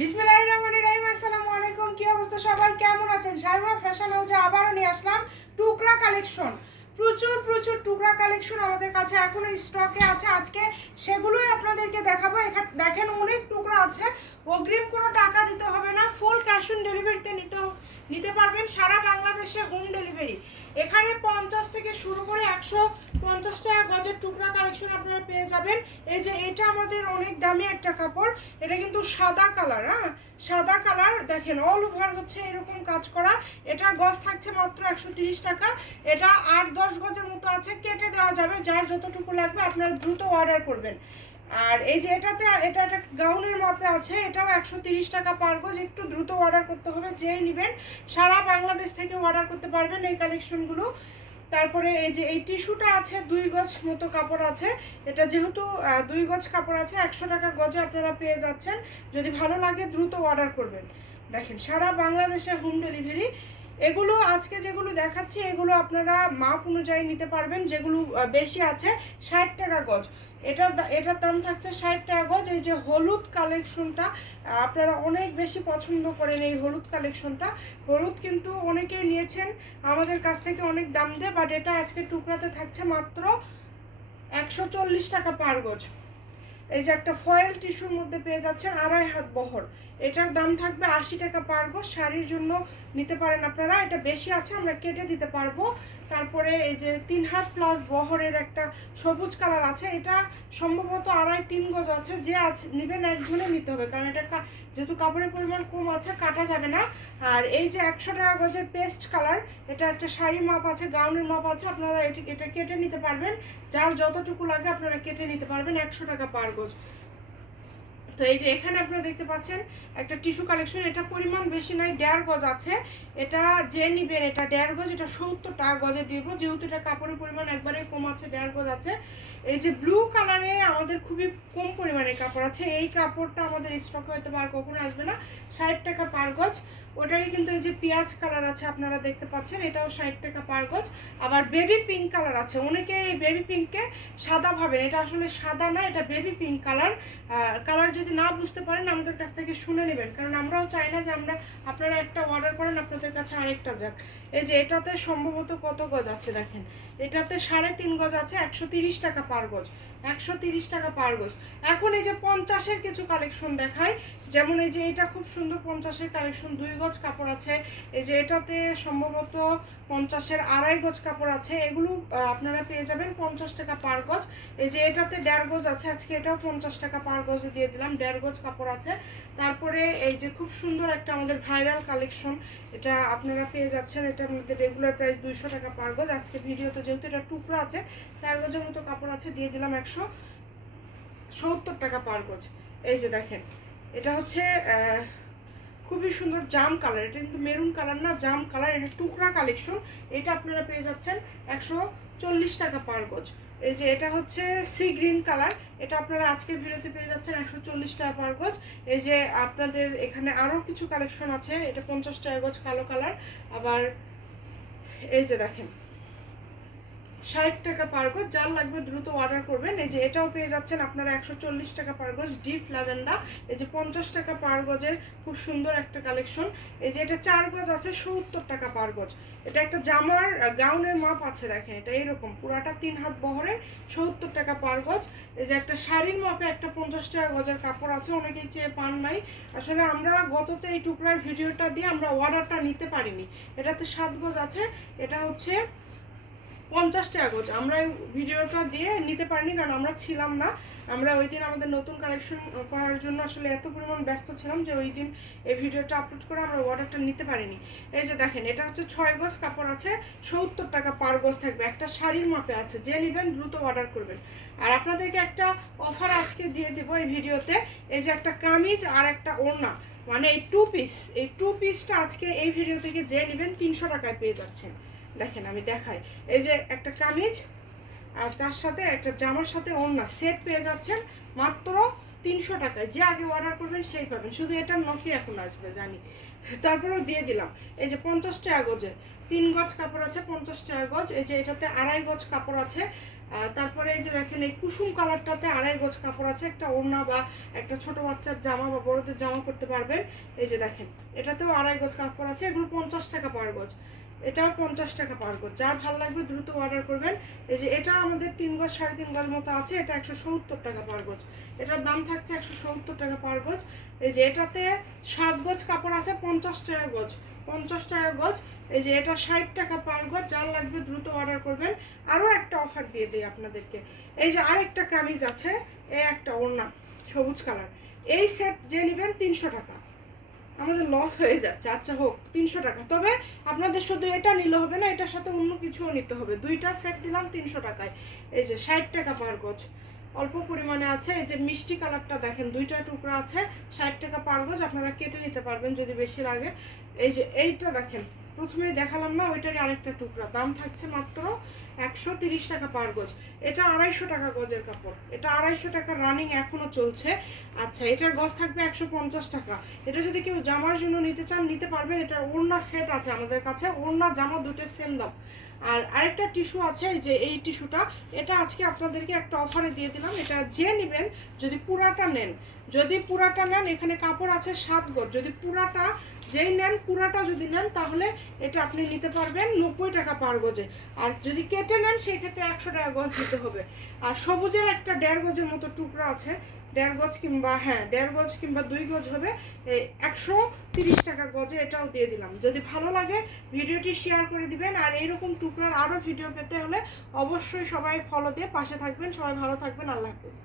বিসমিল্লাহির রহমানির রহিম, আসসালামু আলাইকুম। কি অবস্থা সবার? কেমন আছেন? সাইমা ফ্যাশন হাউসে আবারও নিয়ে আসলাম টুকরা কালেকশন প্রচুর প্রচুর টুকরা কালেকশন আমাদের কাছে এখনও স্টকে আছে। আজকে সেগুলোই আপনাদেরকে দেখাবো। এখানে দেখেন অনেক টুকরা আছে। অগ্রিম কোনো টাকা দিতে হবে না। ফুল ক্যাশ অন ডেলিভারিতে নিতে নিতে পারবেন। সারা বাংলাদেশে হোম ডেলিভারি এখানে পঞ্চাশ থেকে শুরু করে একশো পঞ্চাশ টাকা গজের টুকরা কালেকশন আপনারা পেয়ে যাবেন। এই যে এটা আমাদের অনেক দামি একটা কাপড়। এটা কিন্তু সাদা কালার হ্যাঁ? সাদা কালার দেখেন অল ওভার হচ্ছে এরকম কাজ করা। এটার গজ থাকছে মাত্র একশো টাকা। এটা আট দশ গজের মতো আছে, কেটে দেওয়া যাবে। যার যতটুকু লাগবে আপনারা দ্রুত অর্ডার করবেন। আর এই যে এটাতে, এটা একটা গাউনের মাপে আছে, এটাও একশো তিরিশ টাকা পার গজ, একটু দ্রুত অর্ডার করতে হবে, যেই নেবেন, সারা বাংলাদেশ থেকে অর্ডার করতে পারবেন এই কালেকশনগুলো তারপরে এই যে এই টিস্যুটা আছে, দুই গজ মতো কাপড় আছে, এটা যেহেতু দুই গজ কাপড় আছে, একশো টাকা গজে আপনারা পেয়ে যাচ্ছেন। যদি ভালো লাগে, দ্রুত অর্ডার করবেন। দেখেন, সারা বাংলাদেশে হোম ডেলিভারি এগুলো আজকে যেগুলো দেখাচ্ছি, এগুলো আপনারা মাপ অনুযায়ী নিতে পারবেন, যেগুলো বেশি আছে, ষাট টাকা গজ। এটার এটার দাম থাকছে ষাট টাকা গজ, এই যে হলুদ কালেকশনটা আপনারা অনেক বেশি পছন্দ করেন এই হলুদ কালেকশনটা। হলুদ কিন্তু অনেকেই নিয়েছেন, আমাদের কাছ থেকে অনেক দাম দিয়ে বাট এটা আজকে টুকরাতে থাকছে মাত্র একশো চল্লিশ টাকা পার গজ। এই যে একটা ফয়েল টিস্যুর মধ্যে পেয়ে যাচ্ছেন আড়াই হাত বহর। এটার দাম থাকবে আশি টাকা পারব শাড়ির জন্য নিতে পারেন আপনারা। এটা বেশি আছে, আমরা কেটে দিতে পারব। তারপরে এই যে তিন হাত প্লাস বহরের একটা সবুজ কালার আছে, এটা সম্ভবত আড়াই তিন গজ আছে, যে আছে নেবেন একজনে নিতে হবে, কারণ এটা যেহেতু কাপড়ের পরিমাণ কম আছে, কাটা যাবে না। আর এই যে একশো টাকা গজের পেস্ট কালার এটা একটা শাড়ি মাপ আছে, গাউনের মাপ আছে, আপনারা এটি এটা কেটে নিতে পারবেন। যার যতটুকু লাগে আপনারা কেটে নিতে পারবেন একশো টাকা পার গজ। তো এই যে এখানে আপনারা দেখতে পাচ্ছেন একটা টিস্যু কালেকশন, এটা পরিমাণ বেশি নাই, দেড় গজ আছে। এটা যে নিবেন, এটা দেড় গজ, এটা সত্তর টাকা গজে দিব, যেহেতু এটা কাপড়ের পরিমাণ একবারে কম আছে, দেড় গজ আছে। এই যে ব্লু কালারে আমাদের খুবই কম পরিমাণে কাপড় আছে। এই কাপড়টা আমাদের স্টক হয়তো আর কখনো আসবে না, ষাট টাকা পার গজ। ওটারই কিন্তু এই যে পেঁয়াজ কালার আছে, আপনারা দেখতে পাচ্ছেন, এটাও ষাট টাকা পার গজ। আবার বেবি পিঙ্ক কালার আছে। অনেকে এই বেবি পিঙ্ককে সাদা ভাবেন। এটা আসলে সাদা না, এটা বেবি পিঙ্ক কালার কালার যদি না বুঝতে পারেন, আমাদের কাছ থেকে শুনে নেবেন। কারণ আমরাও চাই না যে আমরা, আপনারা একটা অর্ডার করেন, আপনাদের কাছে আরেকটা যাক। এই যে এটাতে সম্ভবত কত গজ আছে দেখেন? এটাতে সাড়ে তিন গজ আছে, একশো তিরিশ টাকা পার গজ। একশো তিরিশ টাকা পার গজ। এখন এই যে পঞ্চাশের কিছু কালেকশন দেখায় যেমন এই যে এটা খুব সুন্দর পঞ্চাশের কালেকশন দুই গজ কাপড় আছে। এই যে এটাতে সম্ভবত পঞ্চাশের আড়াই গজ কাপড় আছে। এগুলো আপনারা পেয়ে যাবেন পঞ্চাশ টাকা পার গজ। এই যে এটাতে দেড় গজ আছে, আজকে এটাও পঞ্চাশ টাকা পার গজে দিয়ে দিলাম, দেড় গজ কাপড় আছে। তারপরে এই যে খুব সুন্দর একটা আমাদের ভাইরাল কালেকশন, এটা আপনারা পেয়ে যাচ্ছেন। এটা আমাদের রেগুলার প্রাইস দুইশো টাকা পার গজ। আজকে ভিডিওতে যেহেতু এটা টুকরো আছে, চার গজের মতো কাপড় আছে, দিয়ে দিলাম একশো সত্তর টাকা পার গজ। এই যে দেখেন, এটা হচ্ছে খুবই সুন্দর জাম কালার, এটা কিন্তু মেরুন কালার না, জাম কালার, এটা টুকরা কালেকশন। এটা আপনারা পেয়ে যাচ্ছেন একশো চল্লিশ টাকা পার গোজ। এই যে এটা হচ্ছে সি গ্রিন কালার, এটা আপনারা আজকের ভিডিওতে পেয়ে যাচ্ছেন একশো চল্লিশ টাকা পার গজ। এই যে আপনাদের এখানে আরও কিছু কালেকশন আছে, এটা পঞ্চাশ টাকা গোজ কালো কালার। আবার এই যে দেখেন ষাট টাকা পার গজ, যার লাগবে দ্রুত অর্ডার করবেন। এই যে এটাও পেয়ে যাচ্ছেন আপনারা একশো চল্লিশ টাকা পার গজ ডিপ ল্যাভেন্ডা এই যে পঞ্চাশ টাকা পার গজের খুব সুন্দর একটা কালেকশন এই যে এটা চার গজ আছে, সত্তর টাকা পার গজ। এটা একটা জামার গাউনের মাপ আছে, দেখেন, এটা এরকম। পুরাটা তিন হাত বহরের, সত্তর টাকা পার গজ। এই যে একটা শাড়ির মাপে একটা পঞ্চাশ টাকা গজের কাপড় আছে, অনেকেই চেয়ে পান নাই। আসলে আমরা গততে এই টুকরার ভিডিওটা দিয়ে আমরা অর্ডারটা নিতে পারিনি। এটাতে সাত গজ আছে, এটা হচ্ছে পঞ্চাশ টাকা গজ আমরা ভিডিওটা দিয়ে নিতে পারিনি, কারণ আমরা ছিলাম না। আমরা ওই দিন আমাদের নতুন কালেকশন করার জন্য আসলে এত পরিমাণ ব্যস্ত ছিলাম যে ওই দিন এই ভিডিওটা আপলোড করে আমরা অর্ডারটা নিতে পারিনি। এই যে দেখেন, এটা হচ্ছে ছয় গজ কাপড় আছে, সত্তর টাকা পার গজ থাকবে। একটা শাড়ির মাপে আছে, যে নেবেন দ্রুত অর্ডার করবেন। আর আপনাদেরকে একটা অফার আজকে দিয়ে দেবো এই ভিডিওতে, এই যে একটা কামিজ আর একটা ওড়না। মানে এই টু পিস এই টু পিসটা আজকে এই ভিডিও থেকে যে নেবেন তিনশো টাকায় পেয়ে যাচ্ছেন। দেখেন, আমি দেখাই। এই যে একটা কামিজ, আর তার সাথে একটা জামার সাথে ওড়না সেট পেয়ে যাচ্ছেন মাত্র তিনশো টাকায়। যে আগে অর্ডার করবেন সেই পাবেন। শুধু এটা নকি এখন আসবে, জানি। তারপরেও দিয়ে দিলাম। এই যে পঞ্চাশ টাকা গজে, তিন গজ কাপড় আছে, পঞ্চাশ টাকা গজ। এই যে এটাতে আড়াই গজ কাপড় আছে। তারপরে এই যে দেখেন, এই কুসুম কালারটাতে আড়াই গজ কাপড় আছে। একটা ওড়না বা একটা ছোট বাচ্চার জামা বা বড়দের জামা করতে পারবেন। এই যে দেখেন, এটাতেও আড়াই গজ কাপড় আছে। এগুলো পঞ্চাশ টাকা পার গজ। এটাও পঞ্চাশ টাকা পার গজ যার ভালো লাগবে দ্রুত অর্ডার করবেন। এই যে এটা আমাদের তিন গজ, সাড়ে তিন গজ মতো আছে, এটা একশো সত্তর টাকা পার গজ এটার দাম থাকছে একশো সত্তর টাকা পার গজ এই যে এটাতে সাত গজ কাপড় আছে, পঞ্চাশ টাকা গজ। পঞ্চাশ টাকা গজ, এই যে এটা ষাট টাকা পার গজ, যার লাগবে দ্রুত অর্ডার করবেন। আরও একটা অফার দিয়ে দিই আপনাদেরকে। এই যে আরেকটা কামিজ আছে, এই একটা ওড়না, সবুজ কালার এই সেট যে নেবেন তিনশো টাকা। আমাদের লস হয়ে যাচ্ছে। আচ্ছা হোক, তিনশো টাকা। তবে আপনাদের শুধু এটা নিলে হবে না, এটার সাথে অন্য কিছুও নিতে হবে। দুইটা সেট দিলাম তিনশো টাকায়। এই যে ষাট টাকা পার গজ। অল্প পরিমাণে আছে, এই যে মিষ্টি কালারটা দেখেন, দুইটা টুকরা আছে, ষাট টাকা পার গজ, আপনারা কেটে নিতে পারবেন যদি বেশি লাগে। এই যে এইটা দেখেন প্রথমেই দেখালাম না, ওইটারই আরেকটা টুকরা। দাম থাকছে মাত্র একশো তিরিশ টাকা পার গজ। এটা আড়াইশো টাকা গজের কাপড়। এটা আড়াইশো টাকা রানিং এখনও চলছে। আচ্ছা এটার গজ থাকবে একশো পঞ্চাশ টাকা। এটা যদি কেউ জামার জন্য নিতে চান, নিতে পারবেন। এটার ওড়না সেট আছে আমাদের কাছে। ওড়না, জামা দুটোর সেম দাম। আর আরেকটা টিস্যু আছে যে এই টিস্যুটা এটা আজকে আপনাদেরকে একটা অফারে দিয়ে দিলাম। এটা যে নেবেন, যদি পুরাটা নেন যদি পুরাটা নেন, এখানে কাপড় আছে সাত গজ। যদি পুরাটা, যেই নেন, পুরাটা যদি নেন, তাহলে এটা আপনি নিতে পারবেন নব্বই টাকা পার গজে। আর যদি কেটে নেন সেই ক্ষেত্রে একশো টাকা গজ দিতে হবে। আর সবুজের একটা দেড় গজের মতো টুকরা আছে। দেড় গজ কিংবা হ্যাঁ দেড় গজ কিংবা দুই গজ হবে। একশো তিরিশ টাকা গজে এটাও দিয়ে দিলাম। যদি ভালো লাগে, ভিডিওটি শেয়ার করে দিবেন। আর এইরকম টুকরার আরও ভিডিও পেতে হলে অবশ্যই সবাই ফলো দিয়ে পাশে থাকবেন। সবাই ভালো থাকবেন। আল্লাহ হাফিজ।